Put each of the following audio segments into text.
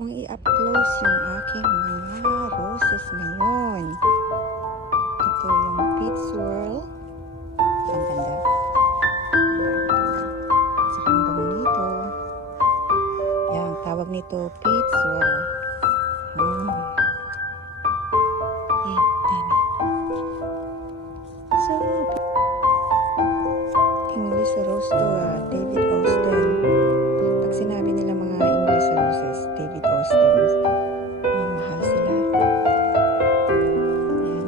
akong i-up-close yung aking mga roses ngayon. Ito yung Peach Swirl. Ang ganda. Saka ang bango nito. Yan, tawag nito Peach Swirl. Yan, dami. So, English rose to David Austin. Pag sinabi nila mga English roses, David Austin, mahal sila. Yan.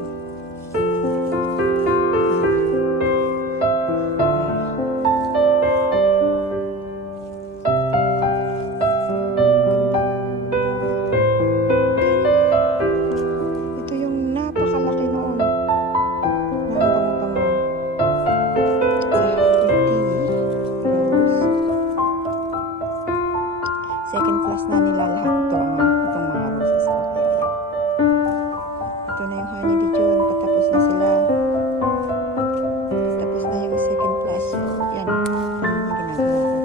Ito yung napakalaki noon. Ang bango-bango. Second class na nila lahat itong mga roses. Ito na yung Honey Dijon. Patapos na sila. Patapos na yung second class. So, yan. Yung ginagawa ko.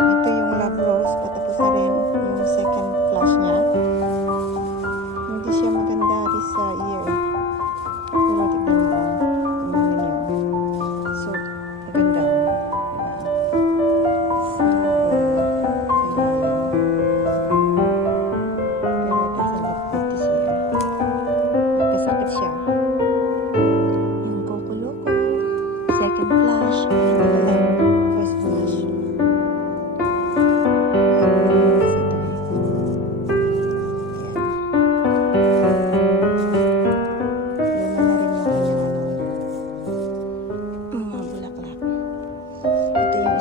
Ito yung Love Rose. Patapos na rin yung second class niya. Hindi siya maganda this year. Pero tignan mo. Tignan ninyo. So, maganda. So, pero it doesn't look good this year. Kasakit siya. Yung Coco Loco. Second flush. First flush.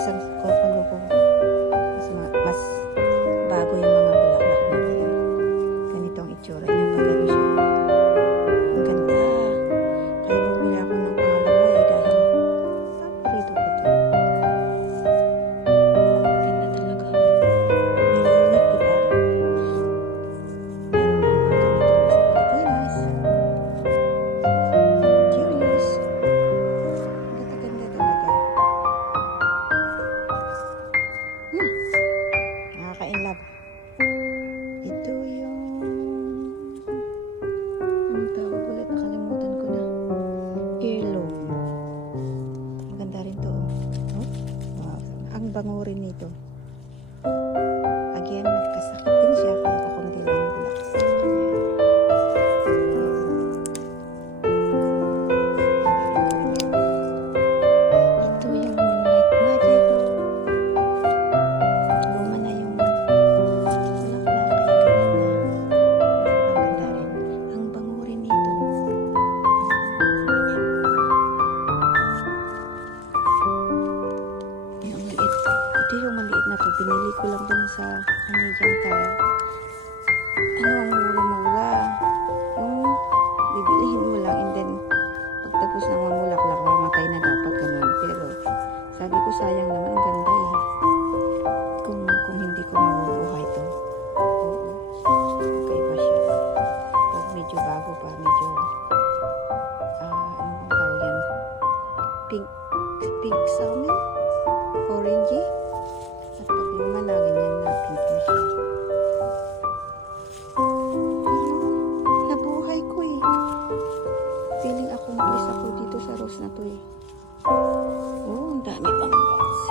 Isang Coco Loco. Mas bago yung mga bulaklak niya. Ganito ang itsura niya. Pagano siya. Ang ganda. Kaya bumili ako ng pangalawa dahil paborito ko ito. Ganda talaga. Very unique, diba? Meron ng mga ganito na sa Pilipinas. Curious. Ganda talaga. Nakaka-inlove. Ito yung anong tawag ulit? Nakalimutan ko na. Heirloom. Ang ganda rin to. Oh? Wow. Ang bango rin nito. Again, nagkasakit din siya. Kaya kakunti lang yung bulak sa kanya. Ito yung Moonlight Magic. Luma na yung bulaklak, kaya ganyan na. Ang ganda rin. Ang bango rin nito. Yung maliit. Ito yung maliit na to. Pinili ko lang din sa Canadian Tire. Ano ang mura-mura? Yung bibilihin mo lang and then pagtapos ng mamulaklak, mamatay na dapat ganun. Pero sabi ko sayang naman, ang ganda eh. Kung hindi ko mabubuhay ito. Okay ba siya? Pag medyo bago pa, medyo ano bang tawag yan? Pink salmon? Orangey? At pag luma na, ganyan na, pink na siya. Nabuhay ko eh. Feeling accomplish ako dito sa rose na to eh. Oh, ang dami pang buds.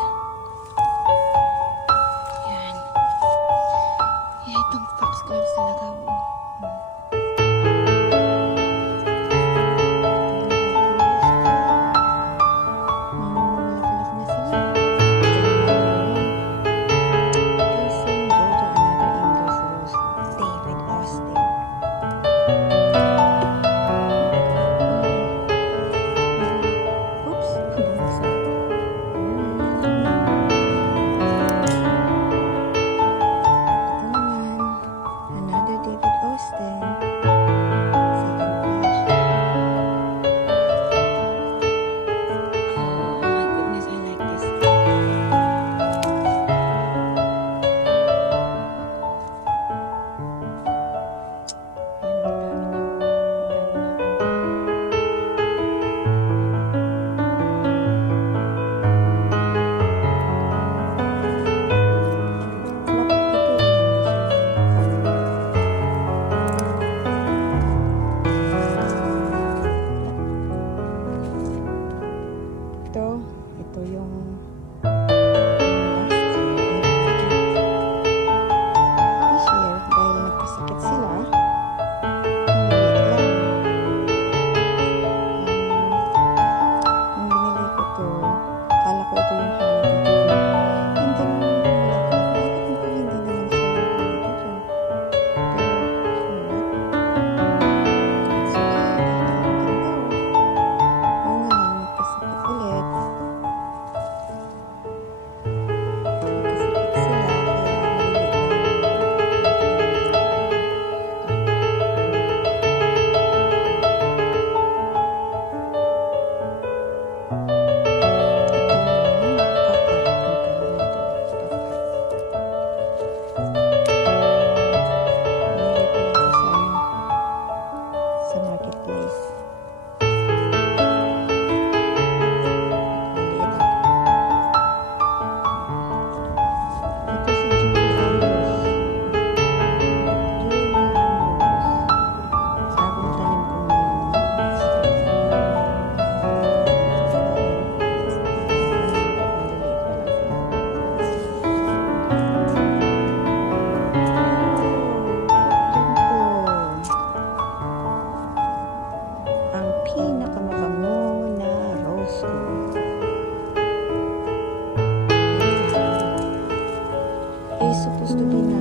supposed to be na